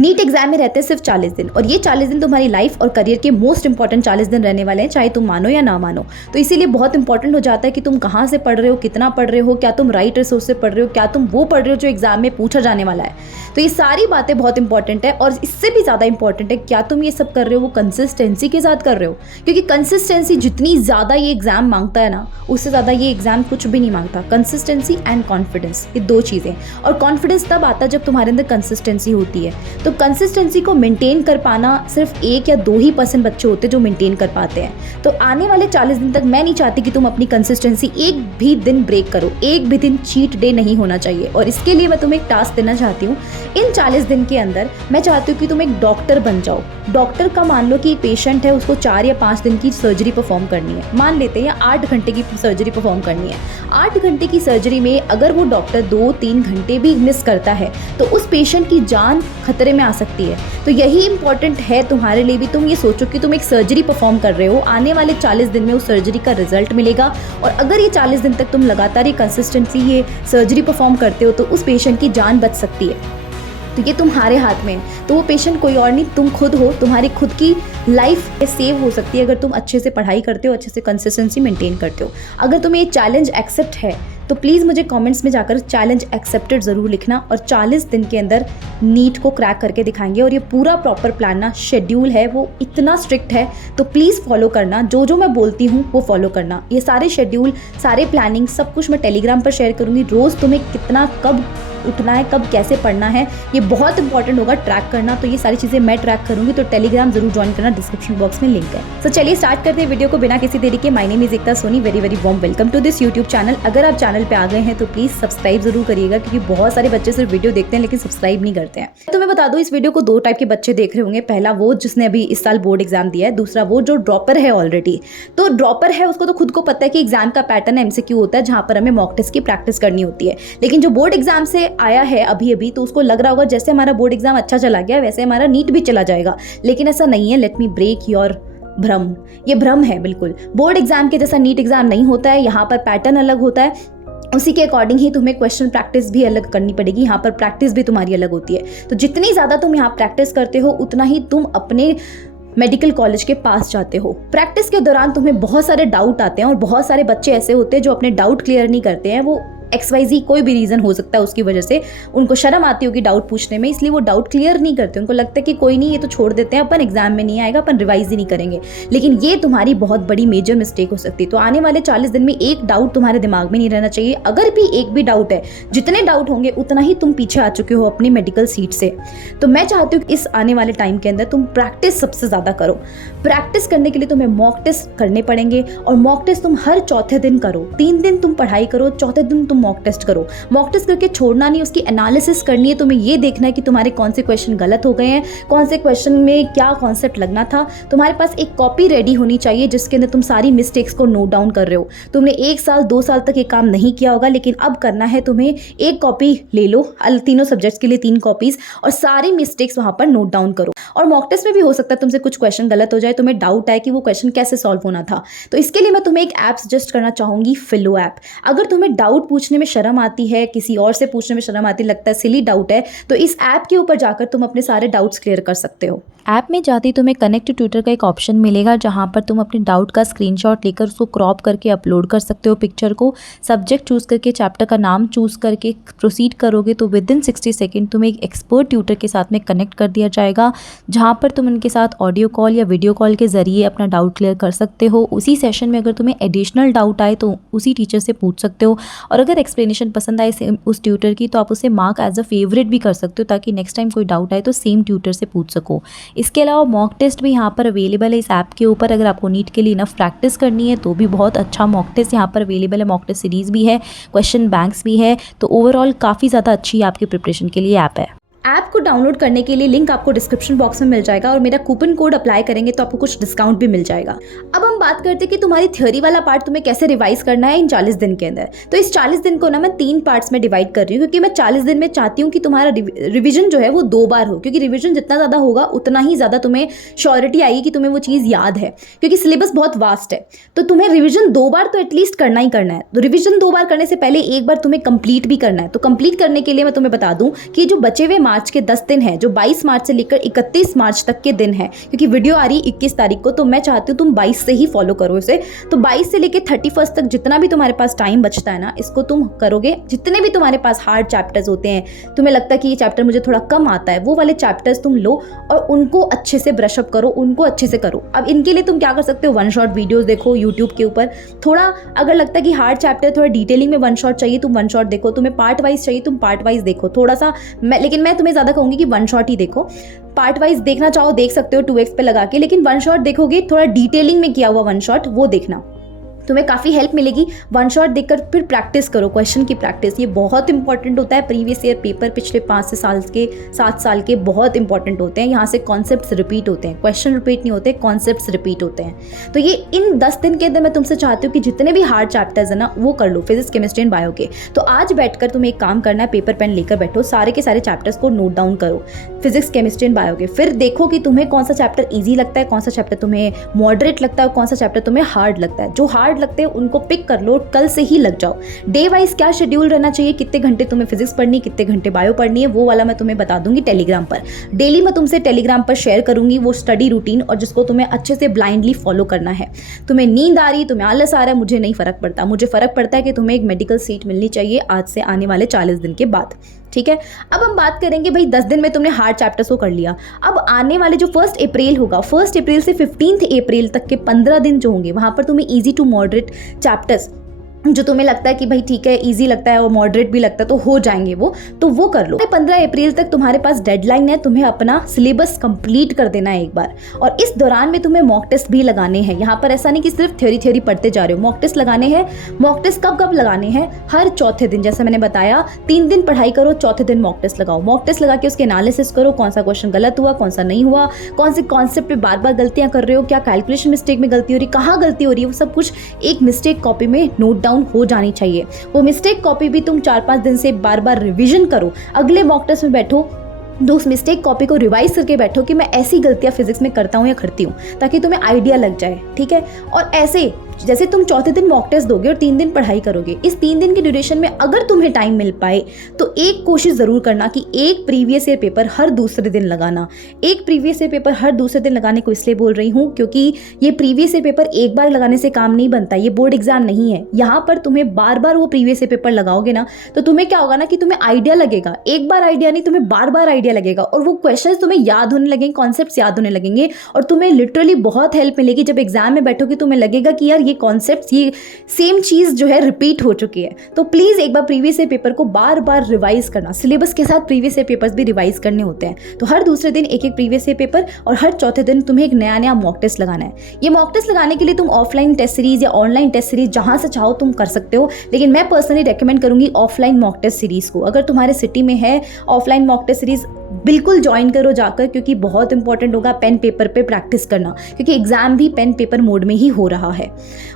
NEET exam में रहते हैं सिर्फ 40 दिन और ये 40 दिन तुम्हारी लाइफ और करियर के मोस्ट इंपॉर्टेंट 40 दिन रहने वाले हैं, चाहे तुम मानो या ना मानो। तो इसीलिए बहुत इंपॉर्टेंट हो जाता है कि तुम कहाँ से पढ़ रहे हो, कितना पढ़ रहे हो, क्या तुम राइट रिसोर्स से पढ़ रहे हो, क्या तुम वो पढ़ रहे हो जो एग्जाम में पूछा जाने वाला है। तो ये सारी बातें बहुत इंपॉर्टेंट है और इससे भी ज़्यादा इंपॉर्टेंट है क्या तुम ये सब कर रहे हो वो कंसिस्टेंसी के साथ कर रहे हो, क्योंकि कंसिस्टेंसी जितनी ज़्यादा ये एग्जाम मांगता है ना, उससे ज़्यादा ये एग्जाम कुछ भी नहीं मांगता। कंसिस्टेंसी एंड कॉन्फिडेंस, ये दो चीज़ें। और कॉन्फिडेंस तब आता है जब तुम्हारे अंदर कंसिस्टेंसी होती है। तो कंसिस्टेंसी को मेंटेन कर पाना सिर्फ 1 या 2% बच्चे होते हैं जो मेंटेन कर पाते हैं। तो आने वाले 40 दिन तक मैं नहीं चाहती कि तुम अपनी कंसिस्टेंसी एक भी दिन ब्रेक करो, एक भी दिन चीट डे नहीं होना चाहिए। और इसके लिए मैं तुम्हें एक टास्क देना चाहती हूँ। इन 40 दिन के अंदर मैं चाहती हूँ कि तुम एक डॉक्टर बन जाओ। डॉक्टर का मान लो कि एक पेशेंट है, उसको 4 या 5 दिन की सर्जरी परफॉर्म करनी है, मान लेते हैं, या 8 घंटे की सर्जरी परफॉर्म करनी है। 8 घंटे की सर्जरी में अगर वो डॉक्टर 2-3 घंटे भी मिस करता है तो उस पेशेंट की जान खतरे में आ सकती है। तो यही इंपॉर्टेंट है तुम्हारे लिए भी। तुम ये सोचो कि तुम एक सर्जरी परफॉर्म कर रहे हो, आने वाले 40 दिन में उस सर्जरी का रिजल्ट मिलेगा और अगर ये 40 दिन तक तुम लगातार ये कंसिस्टेंसी ये सर्जरी परफॉर्म करते हो तो उस पेशेंट की जान बच सकती है। तो ये तुम्हारे हाथ में है। तो वो पेशेंट कोई और नहीं, तुम खुद हो। तुम्हारी खुद की लाइफ सेव हो सकती है अगर तुम अच्छे से पढ़ाई करते हो, अच्छे से कंसिस्टेंसी मेंटेन करते हो। अगर तुम्हें ये चैलेंज एक्सेप्ट है तो प्लीज़ मुझे कमेंट्स में जाकर चैलेंज एक्सेप्टेड ज़रूर लिखना। और 40 दिन के अंदर नीट को क्रैक करके दिखाएंगे। और ये पूरा प्रॉपर प्लान ना, शेड्यूल है वो इतना स्ट्रिक्ट है, तो प्लीज़ फॉलो करना। जो जो मैं बोलती हूँ वो फॉलो करना। ये सारे शेड्यूल, सारे प्लानिंग, सब कुछ मैं टेलीग्राम पर शेयर करूँगी। रोज़ तुम्हें कितना, कब उठना है, कब कैसे पढ़ना है, ये बहुत इंपॉर्टेंट होगा ट्रैक करना। तो ये सारी चीज़ें मैं ट्रैक करूँगी, तो टेलीग्राम जरूर ज्वाइन करना, डिस्क्रिप्शन बॉक्स में लिंक है। तो चलिए स्टार्ट करते हैं वीडियो को बिना किसी देरी के। My name is Ekta Soni, very very warm welcome to this YouTube channel. अगर आप चैनल पे आ गए हैं तो प्लीज़ सब्सक्राइब जरूर करिएगा, क्योंकि बहुत सारे बच्चे सिर्फ वीडियो देखते हैं लेकिन सब्सक्राइब नहीं करते हैं। तो मैं बता दूँ, इस वीडियो को 2 टाइप के बच्चे देख रहे होंगे। पहला वो जिसने अभी इस साल बोर्ड एग्जाम दिया है, दूसरा वो जो ड्रॉपर है ऑलरेडी। तो ड्रॉपर है उसको तो खुद को पता है कि एग्जाम का पैटर्न MCQ होता है, जहाँ पर हमें मॉक टेस्ट की प्रैक्टिस करनी होती है। लेकिन जो बोर्ड एग्जाम से आया है अभी तो उसको लग रहा होगा जैसे हमारा बोर्ड एग्जाम अच्छा चला गया वैसे हमारा नीट भी चला जाएगा, लेकिन ऐसा नहीं है। लेट मी ब्रेक योर भ्रम। ये भ्रम है बिल्कुल। बोर्ड एग्जाम के जैसा नीट एग्जाम नहीं होता है। यहाँ पर पैटर्न अलग होता है, उसी के अकॉर्डिंग ही तुम्हें क्वेश्चन प्रैक्टिस भी अलग करनी पड़ेगी। यहाँ पर प्रैक्टिस भी तुम्हारी अलग होती है। तो जितनी ज़्यादा तुम यहाँ प्रैक्टिस करते हो उतना ही तुम अपने मेडिकल कॉलेज के पास जाते हो। प्रैक्टिस के दौरान तुम्हें बहुत सारे डाउट आते हैं और बहुत सारे बच्चे ऐसे होते हैं जो अपने डाउट क्लियर नहीं करते हैं। वो XYZ कोई भी रीज़न हो सकता है, उसकी वजह से उनको शर्म आती होगी डाउट पूछने में, इसलिए वो डाउट क्लियर नहीं करते। उनको लगता है कि कोई नहीं, ये तो छोड़ देते हैं, अपन एग्जाम में नहीं आएगा, अपन रिवाइज ही नहीं करेंगे। लेकिन ये तुम्हारी बहुत बड़ी मेजर मिस्टेक हो सकती है। तो आने वाले 40 दिन में एक डाउट तुम्हारे दिमाग में नहीं रहना चाहिए। अगर भी एक भी डाउट है, जितने डाउट होंगे उतना ही तुम पीछे आ चुके हो अपनी मेडिकल सीट से। तो मैं चाहती हूँ कि इस आने वाले टाइम के अंदर तुम प्रैक्टिस सबसे ज़्यादा करो। प्रैक्टिस करने के लिए तुम्हें मॉक टेस्ट करने पड़ेंगे और मॉक टेस्ट तुम हर चौथे दिन करो। 3 दिन तुम पढ़ाई करो, चौथे दिन तुम मॉक टेस्ट करो। मॉक टेस्ट करके छोड़ना नहीं, उसकी एनालिसिस करनी है। तुम्हें ये देखना है कि तुम्हारे कौन से क्वेश्चन गलत हो गए हैं, कौन से क्वेश्चन में क्या कॉन्सेप्ट लगना था। तुम्हारे पास एक कॉपी रेडी होनी चाहिए जिसके अंदर तुम सारी मिस्टेक्स को नोट डाउन कर रहे हो। तुमने 1 साल 2 साल तक ये काम नहीं किया होगा, लेकिन अब करना है तुम्हें। एक कॉपी ले लो, तीनों सब्जेक्ट्स के लिए 3 कॉपीज, और सारी मिस्टेक्स वहां पर नोट डाउन करो। और मॉक टेस्ट में भी हो सकता है तुमसे कुछ क्वेश्चन गलत हो जाए, तुम्हें डाउट आए कि वो क्वेश्चन कैसे सॉल्व होना था। तो इसके लिए मैं तुम्हें एक ऐप सजेस्ट करना चाहूंगी, फिलो ऐप। अगर तुम्हें डाउट पूछने में शर्म आती है, किसी और से पूछने में शर्म आती, लगता है सिली डाउट है, तो इस ऐप के ऊपर जाकर तुम अपने सारे डाउट्स क्लियर कर सकते हो। ऐप में जाते ही तुम्हें कनेक्ट टू ट्यूटर का एक ऑप्शन मिलेगा, जहां पर तुम अपने डाउट का स्क्रीनशॉट लेकर उसको क्रॉप करके अपलोड कर सकते हो पिक्चर को। सब्जेक्ट चूज़ करके, चैप्टर का नाम चूज़ करके प्रोसीड करोगे तो विदिन 60 सेकेंड तुम्हें एक एक्सपर्ट ट्यूटर के साथ में कनेक्ट कर दिया जाएगा, जहां पर तुम उनके साथ ऑडियो कॉल या वीडियो कॉल के जरिए अपना डाउट क्लियर कर सकते हो। उसी सेशन में अगर तुम्हें एडिशनल डाउट आए तो उसी टीचर से पूछ सकते हो, और अगर एक्सप्लेनेशन पसंद आए उस ट्यूटर की तो आप उसे मार्क एज अ फेवरेट भी कर सकते हो, ताकि नेक्स्ट टाइम कोई डाउट आए तो सेम ट्यूटर से पूछ सको। इसके अलावा मॉक टेस्ट भी यहाँ पर अवेलेबल है इस ऐप के ऊपर। अगर आपको नीट के लिए इनफ प्रैक्टिस करनी है तो भी बहुत अच्छा मॉक टेस्ट यहाँ पर अवेलेबल है। मॉक टेस्ट सीरीज़ भी है, क्वेश्चन बैंक्स भी है, तो ओवरऑल काफ़ी ज़्यादा अच्छी आपके प्रिपरेशन के लिए ऐप है। ऐप को डाउनलोड करने के लिए लिंक आपको डिस्क्रिप्शन बॉक्स में मिल जाएगा, और मेरा कूपन कोड अप्लाई करेंगे तो आपको कुछ डिस्काउंट भी मिल जाएगा। अब हम बात करते हैं कि तुम्हारी थ्योरी वाला पार्ट तुम्हें कैसे रिवाइज करना है इन 40 दिन के अंदर। तो इस 40 दिन को ना मैं 3 पार्ट्स में डिवाइड कर रही हूँ, क्योंकि मैं 40 दिन में चाहती हूँ कि तुम्हारा रिविजन जो है वो 2 बार हो, क्योंकि रिविजन जितना ज़्यादा होगा उतना ही ज़्यादा तुम्हें श्योरिटी आएगी कि तुम्हें वो चीज़ याद है, क्योंकि सिलेबस बहुत वास्ट है। तो तुम्हें रिविजन 2 बार तो एटलीस्ट करना ही करना है। तो रिविजन 2 बार करने से पहले एक बार तुम्हें कंप्लीट भी करना है। तो कंप्लीट करने के लिए मैं तुम्हें बता दूँ कि जो बचे हुए मार्च के 10 दिन है, जो 22 मार्च से लेकर 31 मार्च तक के दिन है, क्योंकि वीडियो आ रही है 21 तारीख को, तो मैं चाहती हूँ तुम 22 से ही फॉलो करो इसे। तो 22 से लेकर 31 तक जितना भी तुम्हारे पास टाइम बचता है ना, इसको तुम करोगे। जितने भी तुम्हारे पास हार्ड चैप्टर्स होते हैं, तुम्हें लगता है कि ये चैप्टर मुझे थोड़ा कम आता है, वो वाले चैप्टर्स तुम लो और उनको अच्छे से ब्रशअप करो, उनको अच्छे से करो। अब इनके लिए तुम क्या कर सकते हो, वन शॉट वीडियोस देखो यूट्यूब के ऊपर। थोड़ा अगर लगता है कि हार्ड चैप्टर थोड़ा डिटेलिंग में वन शॉट चाहिए, तुम वन शॉट देखो। तुम्हें पार्ट वाइज चाहिए, तुम पार्ट वाइज देखो थोड़ा सा। लेकिन मैं तुम्हें ज़्यादा कहूँगी कि वन शॉट ही देखो। पार्ट वाइज देखना चाहो देख सकते हो 2x पे लगा के, लेकिन वन शॉट देखोगे थोड़ा डिटेलिंग में किया हुआ वन शॉट, वो देखना, तुम्हें काफ़ी हेल्प मिलेगी। वन शॉट देखकर फिर प्रैक्टिस करो, क्वेश्चन की प्रैक्टिस, ये बहुत इंपॉर्टेंट होता है। प्रीवियस ईयर पेपर पिछले 5 से 7 साल के बहुत इंपॉर्टेंट होते हैं। यहाँ से कॉन्सेप्ट्स रिपीट होते हैं, क्वेश्चन रिपीट नहीं होते, कॉन्सेप्ट्स रिपीट होते हैं। तो ये इन 10 दिन के अंदर मैं तुमसे चाहती हूँ कि जितने भी हार्ड चैप्टर्स है ना, वो कर लो, फिजिक्स केमिस्ट्री एंड बायो के। तो आज बैठकर तुम्हें एक काम करना है, पेपर पेन लेकर बैठो, सारे के सारे चैप्टर्स को नोट डाउन करो, फिजिक्स केमिस्ट्री एंड बायो के। फिर देखो कि तुम्हें कौन सा चैप्टर ईजी लगता है, कौन सा चैप्टर तुम्हें मॉडरेट लगता है, कौन सा चैप्टर तुम्हें हार्ड लगता है। जो हार्ड लगते हैं उनको पिक कर लो, कल से ही लग जाओ। डे वाइज क्या शेड्यूल रहना चाहिए, कितने घंटे तुम्हें फिजिक्स पढ़नी, कितने घंटे बायो पढ़नी है, वो वाला मैं तुम्हें बता दूंगी टेलीग्राम पर। डेली मैं तुमसे टेलीग्राम पर शेयर करूंगी वो स्टडी रूटीन, और जिसको तुम्हें अच्छे से ब्लाइंडली फॉलो करना है। तुम्हें नींद आ रही, तुम्हें आलस आ रहा है, मुझे नहीं फर्क पड़ता। मुझे फर्क पड़ता है कि तुम्हें एक मेडिकल सीट मिलनी चाहिए आज से आने वाले 40 दिन के बाद। ठीक है, अब हम बात करेंगे भाई 10 दिन में तुमने हार्ड चैप्टर्स को कर लिया। अब आने वाले जो 1 अप्रैल होगा, 1 अप्रैल से 15 अप्रैल तक के 15 दिन जो होंगे, वहाँ पर तुम्हें ईजी टू मॉडरेट चैप्टर्स जो तुम्हें लगता है कि भाई ठीक है इजी लगता है और मॉडरेट भी लगता है तो हो जाएंगे वो, तो वो कर लो। 15 अप्रैल तक तुम्हारे पास डेडलाइन है, तुम्हें अपना सिलेबस कंप्लीट कर देना है एक बार। और इस दौरान में तुम्हें मॉक टेस्ट भी लगाने हैं। यहाँ पर ऐसा नहीं कि सिर्फ थ्योरी पढ़ते जा रहे हो, मॉक टेस्ट लगाने हैं। मॉक टेस्ट कब लगाने हैं, हर चौथे दिन। जैसे मैंने बताया 3 दिन पढ़ाई करो, चौथे दिन मॉक टेस्ट लगाओ। मॉक टेस्ट लगा के उसके एनालिसिस करो, कौन सा क्वेश्चन गलत हुआ, कौन सा नहीं हुआ, कौन से कॉन्सेप्ट पे बार बार गलतियां कर रहे हो, क्या कैलकुलेशन मिस्टेक में गलती हो रही, कहाँ गलती हो रही है, वो सब कुछ एक मिस्टेक कॉपी में नोट डाउन हो जानी चाहिए। वो मिस्टेक कॉपी भी तुम 4-5 दिन से बार बार रिवीजन करो। अगले मॉक टेस्ट में बैठो तो उस मिस्टेक कॉपी को रिवाइज करके बैठो कि मैं ऐसी गलतियां फिजिक्स में करता हूं या करती हूं, ताकि तुम्हें आइडिया लग जाए। ठीक है, और ऐसे जैसे तुम चौथे दिन मॉक टेस्ट दोगे और 3 दिन पढ़ाई करोगे, इस 3 दिन की ड्यूरेशन में अगर तुम्हें टाइम मिल पाए तो एक कोशिश जरूर करना कि एक प्रीवियस ईयर पेपर हर दूसरे दिन लगाना। एक प्रीवियस ईयर पेपर हर दूसरे दिन लगाने को इसलिए बोल रही हूँ क्योंकि ये प्रीवियस ईयर पेपर एक बार लगाने से काम नहीं बनता, ये बोर्ड एग्जाम नहीं है। यहाँ पर तुम्हें बार बार वो प्रीवियस ईयर पेपर लगाओगे ना, तो तुम्हें क्या होगा ना कि तुम्हें आइडिया लगेगा। एक बार आइडिया नहीं, तुम्हें बार बार आइडिया लगेगा और वो क्वेश्चन तुम्हें याद होने लगेंगे, कॉन्सेप्ट याद होने लगेंगे और तुम्हें लिटरली बहुत हेल्प मिलेगी। जब एग्जाम में बैठोगे तुम्हें लगेगा कि यार ये कॉन्सेप्ट, ये सेम चीज जो है रिपीट हो चुकी है। तो प्लीज एक बार प्रीवियस ईयर पेपर को बार बार रिवाइज करना। सिलेबस के साथ प्रीवियस ईयर पेपर्स भी रिवाइज करने होते हैं। तो हर दूसरे दिन एक प्रीवियस ईयर पेपर और हर चौथे दिन तुम्हें एक नया मॉक टेस्ट लगाना है। ये मॉक टेस्ट लगाने के लिए तुम ऑफलाइन टेस्ट सीरीज या ऑनलाइन टेस्ट सीरीज जहां से चाहो तुम कर सकते हो, लेकिन मैं पर्सनली रेकमेंड करूंगी ऑफलाइन मॉक टेस्ट सीरीज को। अगर तुम्हारे सिटी में है ऑफलाइन मॉक टेस्ट सीरीज, बिल्कुल ज्वाइन करो जाकर, क्योंकि बहुत इंपॉर्टेंट होगा पेन पेपर पे प्रैक्टिस करना, क्योंकि एग्जाम भी पेन पेपर मोड में ही हो रहा है।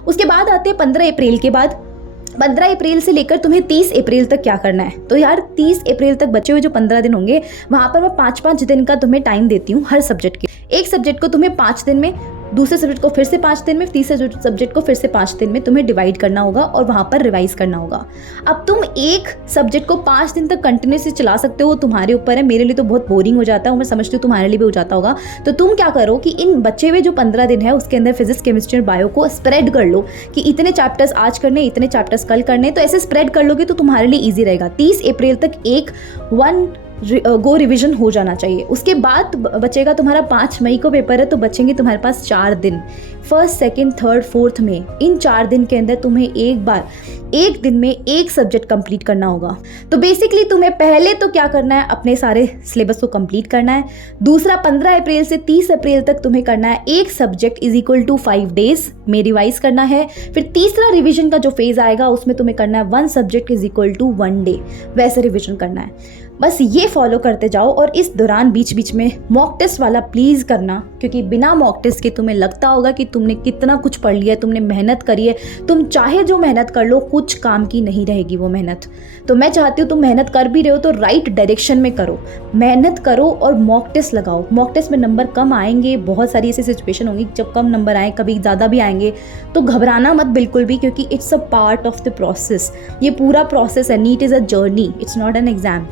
उसके बाद आते हैं 15 अप्रैल के बाद। 15 अप्रैल से लेकर तुम्हें 30 अप्रैल तक क्या करना है। तो यार 30 अप्रैल तक बचे हुए जो 15 दिन होंगे, वहाँ पर मैं 5-5 दिन का तुम्हें टाइम देती हूँ हर सब्जेक्ट के। एक सब्जेक्ट को तुम्हें 5 दिन में, दूसरे सब्जेक्ट को फिर से 5 दिन में, तीसरे सब्जेक्ट को फिर से 5 दिन में तुम्हें डिवाइड करना होगा और वहाँ पर रिवाइज करना होगा। अब तुम एक सब्जेक्ट को 5 दिन तक कंटिन्यूसली चला सकते हो, तुम्हारे ऊपर है। मेरे लिए तो बहुत बोरिंग हो जाता है, मैं समझती हूँ तुम्हारे लिए भी हो जाता होगा। तो तुम क्या करो कि इन बचे हुए जो 15 दिन है उसके अंदर फिजिक्स केमिस्ट्री और बायो को स्प्रेड कर लो कि इतने चैप्टर्स आज करने, इतने चैप्टर्स कल करने। तो ऐसे स्प्रेड कर लोगे तो तुम्हारे लिए ईजी रहेगा। 30 अप्रैल तक एक 1 गो रिवीजन हो जाना चाहिए। उसके बाद बचेगा तुम्हारा 5 मई को पेपर है, तो बचेंगे तुम्हारे पास 4 दिन, 1st, 2nd, 3rd, 4th में। इन 4 दिन के अंदर तुम्हें एक बार एक दिन में एक सब्जेक्ट कंप्लीट करना होगा। तो बेसिकली तुम्हें पहले तो क्या करना है, अपने सारे सिलेबस को कंप्लीट करना है। दूसरा 15 अप्रैल से 30 अप्रैल तक तुम्हें करना है एक subject is equal to 5 days में रिवाइज करना है। फिर तीसरा रिवीजन का जो फेज आएगा उसमें तुम्हें करना है 1 subject is equal to 1 day, वैसे रिवीजन करना है। बस ये फॉलो करते जाओ और इस दौरान बीच बीच में मॉक टेस्ट वाला प्लीज करना, क्योंकि बिना मॉक टेस्ट के तुम्हें लगता होगा कि तुमने कितना कुछ पढ़ लिया है, तुमने मेहनत करी है। तुम चाहे जो मेहनत कर लो, कुछ काम की नहीं रहेगी वो मेहनत। तो मैं चाहती हूँ तुम मेहनत कर भी रहे हो तो राइट डायरेक्शन में करो, मेहनत करो और मॉक टेस्ट लगाओ। मॉक टेस्ट में नंबर कम आएंगे, बहुत सारी ऐसी सिचुएशन होंगी जब कम नंबर आए, कभी ज़्यादा भी आएंगे। तो घबराना मत बिल्कुल भी, क्योंकि it's a part of the process. ये पूरा प्रोसेस है। NEET is a journey, it's not an exam.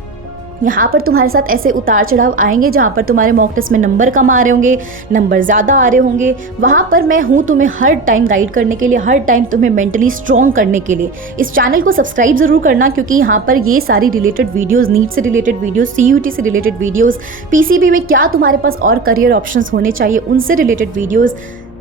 यहाँ पर तुम्हारे साथ ऐसे उतार चढ़ाव आएंगे जहाँ पर तुम्हारे मॉक टेस्ट में नंबर कम आ रहे होंगे, नंबर ज़्यादा आ रहे होंगे। वहाँ पर मैं हूँ तुम्हें हर टाइम गाइड करने के लिए, हर टाइम तुम्हें मेंटली स्ट्रॉन्ग करने के लिए। इस चैनल को सब्सक्राइब ज़रूर करना, क्योंकि यहाँ पर ये सारी रिलेटेड वीडियोज़, नीट से रिलेटेड वीडियोज़, CUET से रिलेटेड वीडियोज़, PCB में क्या तुम्हारे पास और करियर ऑप्शंस होने चाहिए उनसे रिलेटेड वीडियोज़,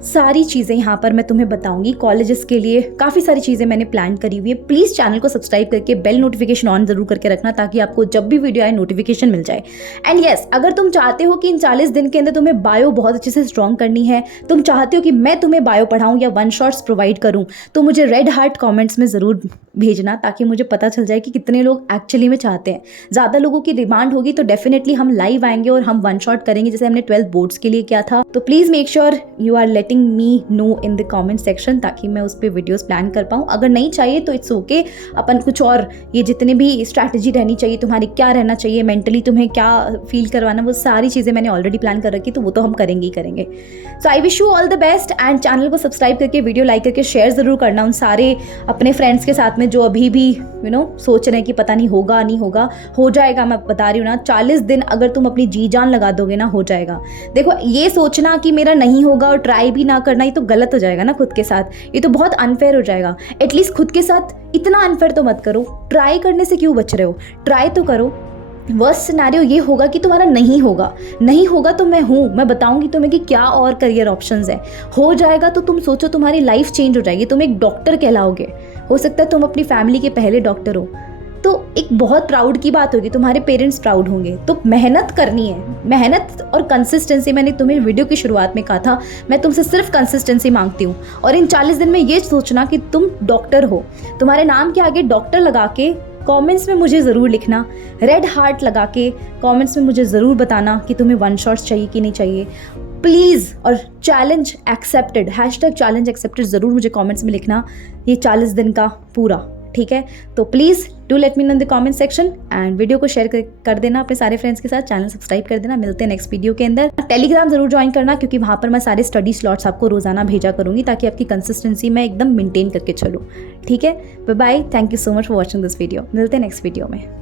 सारी चीज़ें यहाँ पर मैं तुम्हें बताऊंगी। कॉलेजेस के लिए काफ़ी सारी चीज़ें मैंने प्लान करी हुई है। प्लीज़ चैनल को सब्सक्राइब करके बेल नोटिफिकेशन ऑन ज़रूर करके रखना, ताकि आपको जब भी वीडियो आए नोटिफिकेशन मिल जाए। एंड येस, अगर तुम चाहते हो कि इन 40 दिन के अंदर तुम्हें बायो बहुत अच्छे से स्ट्रॉन्ग करनी है, तुम चाहते हो कि मैं तुम्हें बायो पढ़ाऊँ या वन शॉट्स प्रोवाइड करूँ, तो मुझे रेड हार्ट कॉमेंट्स में ज़रूर भेजना, ताकि मुझे पता चल जाए कि कितने लोग एक्चुअली में चाहते हैं। ज़्यादा लोगों की डिमांड होगी तो डेफिनेटली हम लाइव आएंगे और हम वन शॉट करेंगे, जैसे हमने 12th बोर्ड्स के लिए किया था। तो please make sure you are letting me know in the comment section, ताकि मैं उस पर वीडियोस प्लान कर पाऊँ। अगर नहीं चाहिए तो इट्स ओके, अपन कुछ और, ये जितने भी स्ट्रैटेजी रहनी चाहिए तुम्हारी, क्या रहना चाहिए मेंटली, तुम्हें क्या फील करवाना, वो सारी चीज़ें मैंने ऑलरेडी प्लान कर रखी, तो वो तो हम करेंगे ही करेंगे। So I wish you all the best, and channel को सब्सक्राइब करके, वीडियो लाइक करके शेयर ज़रूर करना उन सारे अपने फ्रेंड्स के साथ में जो अभी भी सोच रहे हैं कि पता नहीं होगा नहीं होगा। हो जाएगा, मैं बता रही हूँ ना, 40 दिन अगर तुम अपनी जी जान लगा दोगे ना, हो जाएगा। देखो, ये सोचना कि मेरा नहीं होगा और ट्राई भी ना करना, ये तो गलत हो जाएगा ना खुद के साथ, ये तो बहुत अनफेयर हो जाएगा। एटलीस्ट खुद के साथ इतना अनफेयर तो मत करो। ट्राई करने से क्यों बच रहे हो, ट्राई तो करो। वर्स्ट सिनेरियो ये होगा कि तुम्हारा नहीं होगा तो मैं हूँ, मैं बताऊंगी तुम्हें कि क्या और करियर ऑप्शंस है। हो जाएगा तो तुम सोचो, तुम्हारी लाइफ चेंज हो जाएगी, तुम एक डॉक्टर कहलाओगे। हो सकता है तुम अपनी फैमिली के पहले डॉक्टर हो, तो एक बहुत प्राउड की बात होगी, तुम्हारे पेरेंट्स प्राउड होंगे। तो मेहनत करनी है, मेहनत और कंसिस्टेंसी। मैंने तुम्हें वीडियो की शुरुआत में कहा था, मैं तुमसे सिर्फ कंसिस्टेंसी मांगती हूँ। और इन 40 दिन में ये सोचना कि तुम डॉक्टर हो, तुम्हारे नाम के आगे डॉक्टर लगा के कमेंट्स में मुझे ज़रूर लिखना, रेड हार्ट लगा के कमेंट्स में मुझे ज़रूर बताना कि तुम्हें वन शॉट्स चाहिए कि नहीं चाहिए, प्लीज़। और चैलेंज एक्सेप्टेड, #चैलेंज एक्सेप्टेड ज़रूर मुझे कमेंट्स में लिखना, ये 40 दिन का पूरा, ठीक है। तो please do let me know in the comment section, and video को शेयर कर देना अपने सारे फ्रेंड्स के साथ, चैनल सब्सक्राइब कर देना। मिलते हैं नेक्स्ट वीडियो के अंदर। टेलीग्राम जरूर ज्वाइन करना, क्योंकि वहाँ पर मैं सारे स्टडी स्लॉट्स आपको रोजाना भेजा करूँगी, ताकि आपकी कंसिस्टेंसी मैं एकदम मेंटेन करके चलूँ, ठीक है। Bye bye, thank you so much for watching this video. मिलते हैं नेक्स्ट वीडियो में।